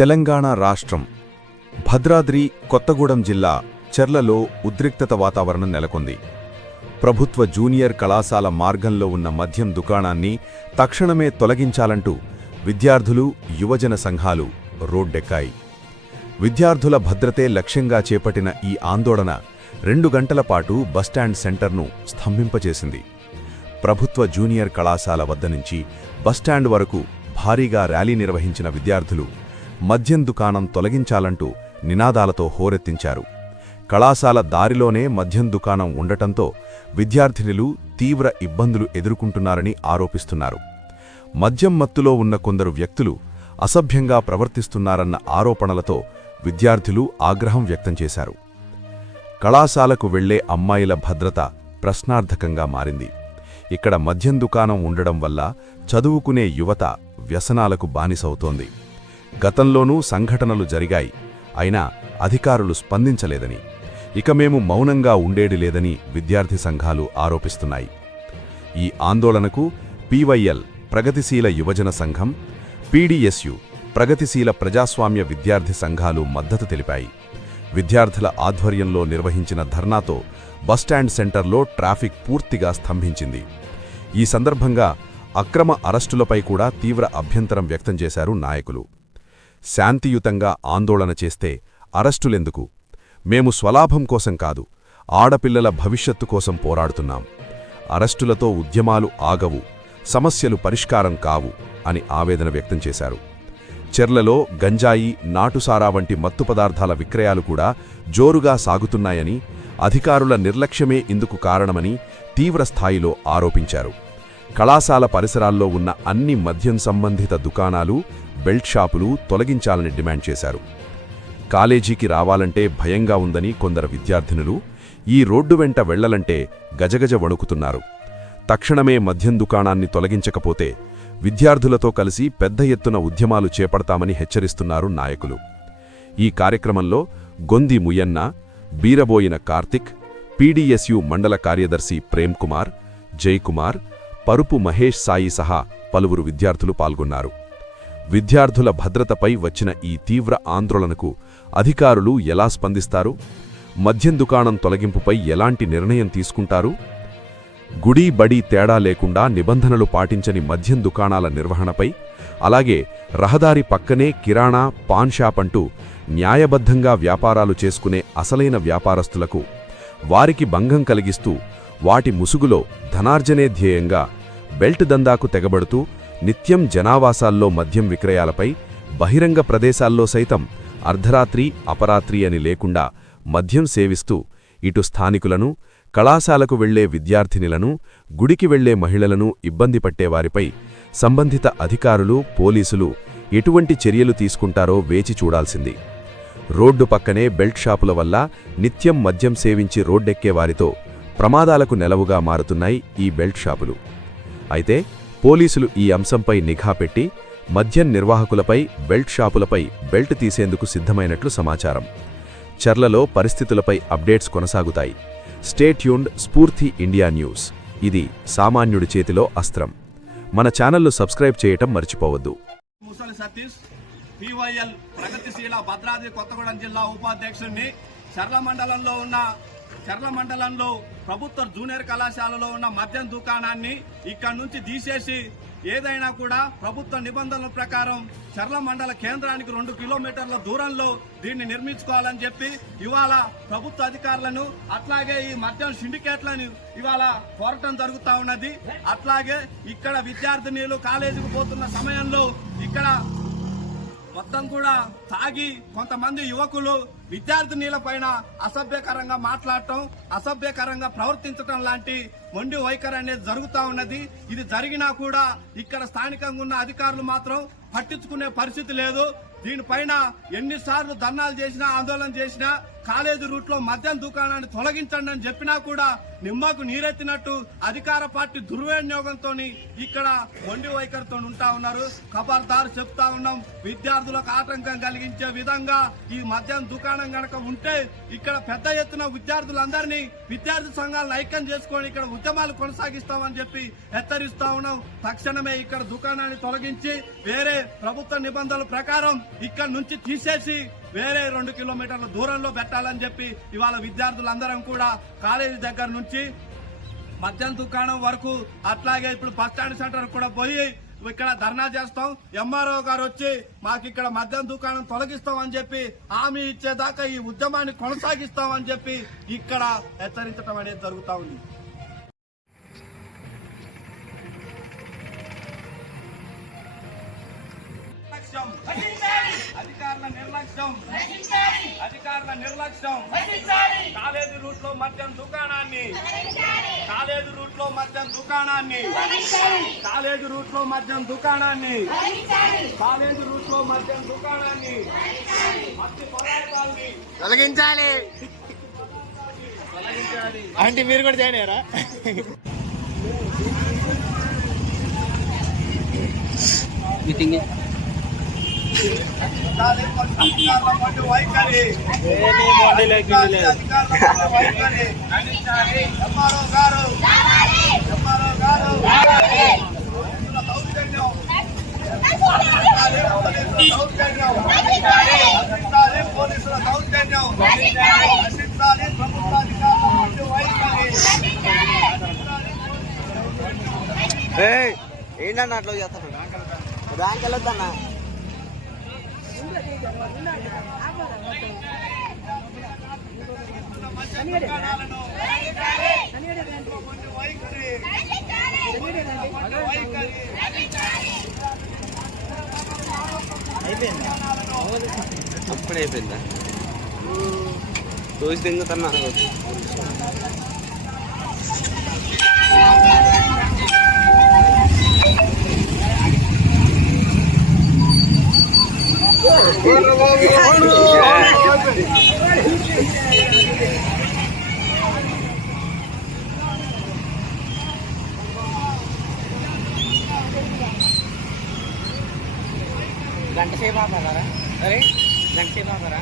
తెలంగాణ రాష్ట్రం భద్రాద్రి కొత్తగూడెం జిల్లా చెర్లలో ఉద్రిక్తత వాతావరణం నెలకొంది. ప్రభుత్వ జూనియర్ కళాశాల మార్గంలో ఉన్న మద్యం దుకాణాన్ని తక్షణమే తొలగించాలంటూ విద్యార్థులు, యువజన సంఘాలు రోడ్డెక్కాయి. విద్యార్థుల భద్రతే లక్ష్యంగా చేపట్టిన ఈ ఆందోళన 2 గంటల పాటు బస్టాండ్ సెంటర్ను స్తంభింపచేసింది. ప్రభుత్వ జూనియర్ కళాశాల వద్ద నుంచి బస్టాండ్ వరకు భారీగా ర్యాలీ నిర్వహించిన విద్యార్థులు మద్యం దుకాణం తొలగించాలంటూ నినాదాలతో హోరెత్తించారు. కళాశాల దారిలోనే మద్యం దుకాణం ఉండటంతో విద్యార్థినులు తీవ్ర ఇబ్బందులు ఎదుర్కొంటున్నారని ఆరోపిస్తున్నారు. మద్యం మత్తులో ఉన్న కొందరు వ్యక్తులు అసభ్యంగా ప్రవర్తిస్తున్నారన్న ఆరోపణలతో విద్యార్థులు ఆగ్రహం వ్యక్తం చేశారు. కళాశాలకు వెళ్లే అమ్మాయిల భద్రత ప్రశ్నార్థకంగా మారింది. ఇక్కడ మద్యం దుకాణం ఉండడం వల్ల చదువుకునే యువత వ్యసనాలకు బానిసవుతోంది. గతంలోనూ సంఘటనలు జరిగాయి, అయినా అధికారులు స్పందించలేదని, ఇక మేము మౌనంగా ఉండేది లేదని విద్యార్థి సంఘాలు ఆరోపిస్తున్నాయి. ఈ ఆందోళనకు PYL ప్రగతిశీల యువజన సంఘం, PDSU ప్రగతిశీల ప్రజాస్వామ్య విద్యార్థి సంఘాలు మద్దతు తెలిపాయి. విద్యార్థుల ఆధ్వర్యంలో నిర్వహించిన ధర్నాతో బస్టాండ్ సెంటర్లో ట్రాఫిక్ పూర్తిగా స్తంభించింది. ఈ సందర్భంగా అక్రమ అరెస్టులపై కూడా తీవ్ర అభ్యంతరం వ్యక్తం చేశారు నాయకులు. శాంతియుతంగా ఆందోళన చేస్తే అరెస్టులెందుకు? మేము స్వలాభం కోసం కాదు, ఆడపిల్లల భవిష్యత్తు కోసం పోరాడుతున్నాం. అరెస్టులతో ఉద్యమాలు ఆగవు, సమస్యలు పరిష్కారం కావు అని ఆవేదన వ్యక్తం చేశారు. చెర్లలో గంజాయి, నాటుసారా వంటి మత్తు పదార్థాల విక్రయాలు కూడా జోరుగా సాగుతున్నాయని, అధికారుల నిర్లక్ష్యమే ఇందుకు కారణమని తీవ్రస్థాయిలో ఆరోపించారు. కళాశాల పరిసరాల్లో ఉన్న అన్ని మద్యం సంబంధిత దుకాణాలు, బెల్ట్ షాపులు తొలగించాలని డిమాండ్ చేశారు. కాలేజీకి రావాలంటే భయంగా ఉందని కొందరు విద్యార్థినులు ఈ రోడ్డు వెంట వెళ్లాలంటే గజగజ వణుకుతున్నారు. తక్షణమే మద్యం దుకాణాన్ని తొలగించకపోతే విద్యార్థులతో కలిసి పెద్ద ఎత్తున ఉద్యమాలు చేపడతామని హెచ్చరిస్తున్నారు నాయకులు. ఈ కార్యక్రమంలో గొంది ముయన్న, బీరబోయిన కార్తిక్, PDSU మండల కార్యదర్శి ప్రేమ్ కుమార్, జయకుమార్, పరుపు మహేష్ సాయి సహా పలువురు విద్యార్థులు పాల్గొన్నారు. విద్యార్థుల భద్రతపై వచ్చిన ఈ తీవ్ర ఆందోళనకు అధికారులు ఎలా స్పందిస్తారు? మద్యం దుకాణం తొలగింపుపై ఎలాంటి నిర్ణయం తీసుకుంటారు? గుడి బడి తేడా లేకుండా నిబంధనలు పాటించని మద్యం దుకాణాల నిర్వహణపై, అలాగే రహదారి పక్కనే కిరాణా, పాన్ షాప్ అంటూ న్యాయబద్ధంగా వ్యాపారాలు చేసుకునే అసలైన వ్యాపారస్తులకు వారికి భంగం కలిగిస్తూ వాటి ముసుగులో ధనార్జనే ధ్యేయంగా బెల్ట్ దందాకు తెగబడుతూ నిత్యం జనావాసాల్లో మద్యం విక్రయాలపై, బహిరంగ ప్రదేశాల్లో సైతం అర్ధరాత్రి, అపరాత్రి అని లేకుండా మద్యం సేవిస్తూ ఇటు స్థానికులను, కళాశాలకు వెళ్లే విద్యార్థినులను, గుడికి వెళ్లే మహిళలను ఇబ్బంది పట్టేవారిపై సంబంధిత అధికారులు, పోలీసులు ఎటువంటి చర్యలు తీసుకుంటారో వేచి చూడాల్సింది. రోడ్డు పక్కనే బెల్ట్ షాపుల వల్ల నిత్యం మద్యం సేవించి రోడ్డెక్కేవారితో ప్రమాదాలకు నెలవుగా మారుతున్నాయి ఈ బెల్ట్ షాపులు. అయితే పోలీసులు ఈ అంశంపై నిఘా పెట్టి మద్యం నిర్వాహకులపై, బెల్ట్ షాపులపై బెల్ట్ తీసేందుకు సిద్ధమైనట్లు సమాచారం. చెర్లలో పరిస్థితులపై అప్డేట్స్ కొనసాగుతాయి. Stay tuned. స్ఫూర్తి ఇండియా న్యూస్. ఇది సామాన్యుడి చేతిలో అస్త్రం. మన ఛానల్ను సబ్స్క్రైబ్ చేయటం మర్చిపోవద్దు. ముసలి సతీష్, PYL ప్రగతిశీల భద్రాద్రి కొత్తగూడెం జిల్లా ఉపాధ్యక్షుడిని. చర్ల మండలంలో ప్రభుత్వ జూనియర్ కళాశాలలో ఉన్న మద్యం దుకాణాన్ని ఇక్కడ నుంచి తీసేసి ఏదైనా కూడా ప్రభుత్వ నిబంధనల ప్రకారం చర్ల మండల కేంద్రానికి 2 కిలోమీటర్ల దూరంలో దీన్ని నిర్మించుకోవాలని చెప్పి ఇవాళ ప్రభుత్వ అధికారులను, అట్లాగే ఈ మద్యం సిండికేట్లను ఇవాళ కోరటం జరుగుతూ ఉన్నది. అట్లాగే ఇక్కడ విద్యార్థినీలు కాలేజీకి పోతున్న సమయంలో ఇక్కడ మొత్తం కూడా తాగి కొంతమంది యువకులు విద్యార్థినీల పైన అసభ్యకరంగా మాట్లాడటం, అసభ్యకరంగా ప్రవర్తించడం లాంటి మొండి వైఖరి అనేది జరుగుతూ ఉన్నది. ఇది జరిగినా కూడా ఇక్కడ స్థానికంగా ఉన్న అధికారులు మాత్రం పట్టించుకునే పరిస్థితి లేదు. దీనిపైన ఎన్నిసార్లు ధర్నాలు చేసినా, ఆందోళన చేసినా, కాలేజీ రూట్లో మద్యం దుకాణాన్ని తొలగించండి అని చెప్పినా కూడా నిమ్మకు నీరెత్తినట్టు అధికార పార్టీ దుర్వినియోగంతో ఇక్కడ మొండి వైఖరితో ఉంటా ఉన్నారు. ఖబర్దారు చెప్తా ఉన్నాం, విద్యార్థులకు ఆటంకం కలిగించే విధంగా ఈ మద్యం దుకాణం గనక ఉంటే ఇక్కడ పెద్ద ఎత్తున విద్యార్థులందరినీ, విద్యార్థి సంఘాలను ఐక్యం చేసుకొని ఇక్కడ ఉద్యమాలు కొనసాగిస్తామని చెప్పి హెచ్చరిస్తా ఉన్నాం. తక్షణమే ఇక్కడ దుకాణాన్ని తొలగించి వేరే ప్రభుత్వ నిబంధనల ప్రకారం ఇక్కడ నుంచి తీసేసి వేరే 2 కిలోమీటర్ల దూరంలో పెట్టాలని చెప్పి ఇవాళ విద్యార్థులందరం కూడా కాలేజీ దగ్గర నుంచి మద్యం దుకాణం వరకు అట్లాగే ఇప్పుడు బస్టాండ్ సెంటర్ కూడా పోయి ఇక్కడ ధర్నా చేస్తాం. ఎంఆర్ఓ గారు వచ్చి మాకు ఇక్కడ మద్యం దుకాణం తొలగిస్తామని చెప్పి హామీ ఇచ్చేదాకా ఈ ఉద్యమాన్ని కొనసాగిస్తామని చెప్పి ఇక్కడ హెచ్చరించడం అనేది జరుగుతూ ఉంది. అధికారుల నిర్లక్ష్యం కాలేజీ రూట్ లో మద్యం దుకాణాన్ని కాలేజీ రూట్ లో మద్యం దుకాణాన్ని కాలేజీ రూట్ లో మద్యం దుకాణాన్ని కాలేజీ రూట్ లో మద్యం దుకాణాన్ని మధ్య పోరాటాన్ని తొలగించాలి. అంటే మీరు కూడా జాయిన్ అయ్యారా? మీటింగ్ వైఖరి ఎంఆర్ఓ గారు పోలీసుల దౌర్జన్యం రక్షించాలి. ప్రభుత్వ అధికారుల వైఖరి ఏంటన్నా అట్లా చేస్తాను బ్యాంక్ వెళ్ళొద్దన్నా. అప్పుడే అయిపోయిందా? రోజు తింగుతున్నా గంట సేపు ఆపారా? అరే గంట సేపు ఆపారా?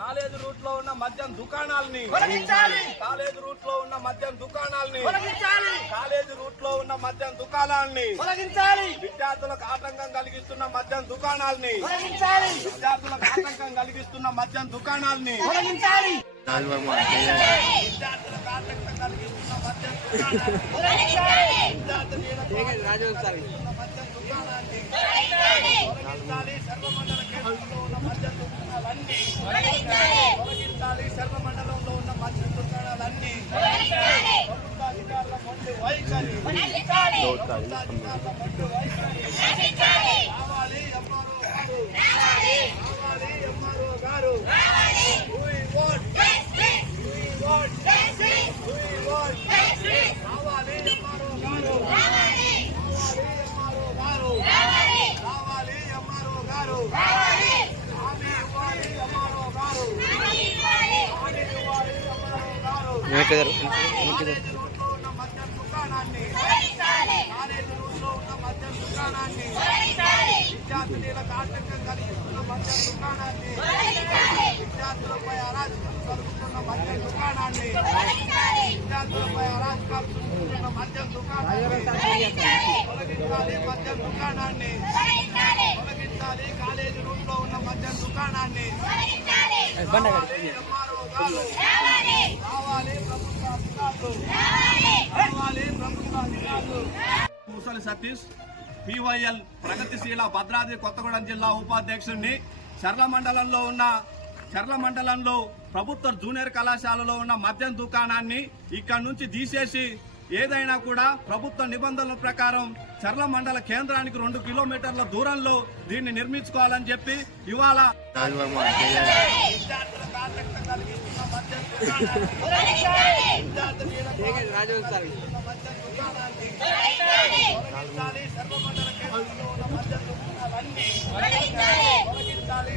కాలేజీ రూట్ లో ఉన్న మద్యం దుకాణాలని కాలేజీ రూట్ లో ఉన్న మద్యం దుకాణాలని కాలేజీ రూట్ లో ఉన్న మద్యం దుకాణాలని విద్యార్థులకు ఆటంకం కలిగిస్తున్న మద్యం దుకాణాలని విద్యార్థులకు ఆటంకం కలిగిస్తున్న మద్యం దుకాణాలని విద్యార్థులకు ఆటంకం కలిగిస్తున్న మద్యం దుకాణాలని సర్వమండల కేంద్రంలో ఉన్న మద్యం దుకాణాలన్నీ తొలగించాలి. సర్వమండలంలో ఉన్న మద్యం దుకాణాలన్నీ ప్రభుత్వ అధికారుల మొండి వైఖరి ప్రభుత్వ అధికారుల మొండి వైఖరి కావాలి. ఎంఆర్ఓ గారు విద్యార్థులకు ఆటంకం కలిగిస్తున్న మద్యం దుకాణాన్ని విద్యార్థులపై అరాచకాలు జరుగుతున్న మద్యం దుకాణాన్ని విద్యార్థులపై అరాచకాలు జరుగుతున్న మద్యం దుకాణాన్ని తొలగించాలి. మద్యం దుకాణాన్ని తొలగించాలి. కాలేజీ రూట్ లో ఉన్న మద్యం దుకాణాన్ని ఎంఆర్ఓ గారు కావాలి. ప్రభుత్వ అధికారులు ముసలి సతీష్ పివైఎల్ ప్రగతిశీల భద్రాద్రి కొత్తగూడెం జిల్లా ఉపాధ్యక్షుడిని. చర్ల మండలంలో ప్రభుత్వ జూనియర్ కళాశాలలో ఉన్న మద్యం దుకాణాన్ని ఇక్కడ నుంచి తీసేసి ఏదైనా కూడా ప్రభుత్వ నిబంధనల ప్రకారం చర్ల మండల కేంద్రానికి 2 కిలోమీటర్ల దూరంలో దీన్ని నిర్మించుకోవాలని చెప్పి ఇవాళ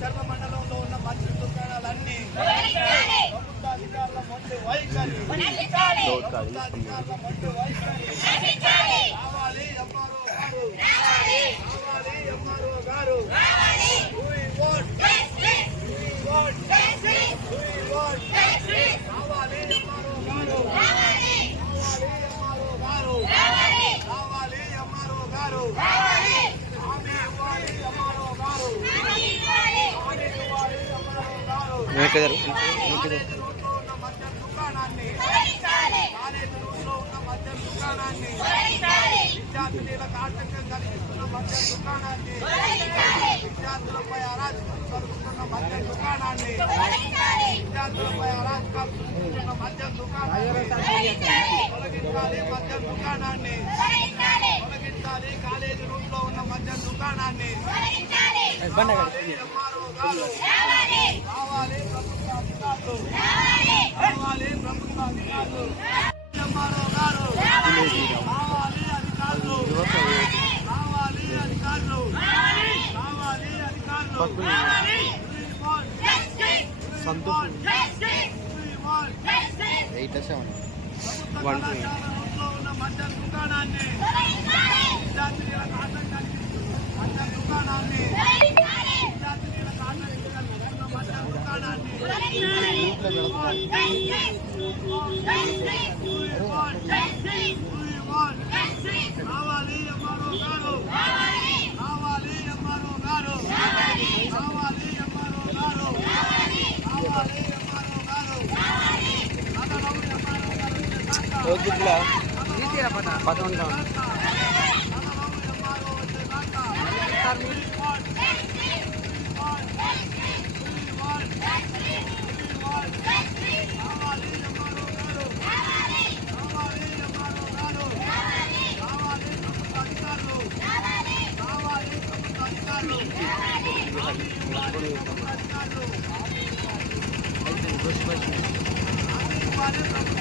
సర్వమండలంలో ఉన్న మద్యం దుకాణాలన్నీ ప్రభుత్వ అధికారుల మొండి వైఖరి విద్యార్థులకు ఆటంకం కలిగిస్తున్న మద్యం దుకాణాన్ని, విద్యార్థులపై అరాచకం జరుగుతున్న మద్యం దుకాణాన్ని, విద్యార్థులపై అరాచకాలు సృష్టిస్తున్న మద్యం దుకాణాన్ని తొలగించాలి. మద్యం దుకాణాన్ని తొలగించాలి. కాలేజీ రూమ్ లో ఉన్న మద్యం దుకాణాన్ని కావాలి. ప్రభుత్వ అధికారులు కావాలి. ప్రభుత్వ అధికారులు ఎంఆర్ఓ గారు కావాలి. అధికారులు కావాలి. అధికారులు కావాలి. ఉన్న మద్యం దుకాణాన్ని విద్యార్థులకు ఆటంకాన్ని మద్యం దుకాణాన్ని విద్యార్థులకు ఆటంకాన్ని మద్యం దుకాణాన్ని కావాలి. ఎంఆర్ఓ గారు కావాలి. ఎంఆర్ఓ గారు కావాలి. ఎంఆర్ఓ గారు కావాలి. ఎంఆర్ఓ గారు అదనం ఎంఆర్ఓ గారు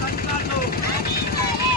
అధికారులు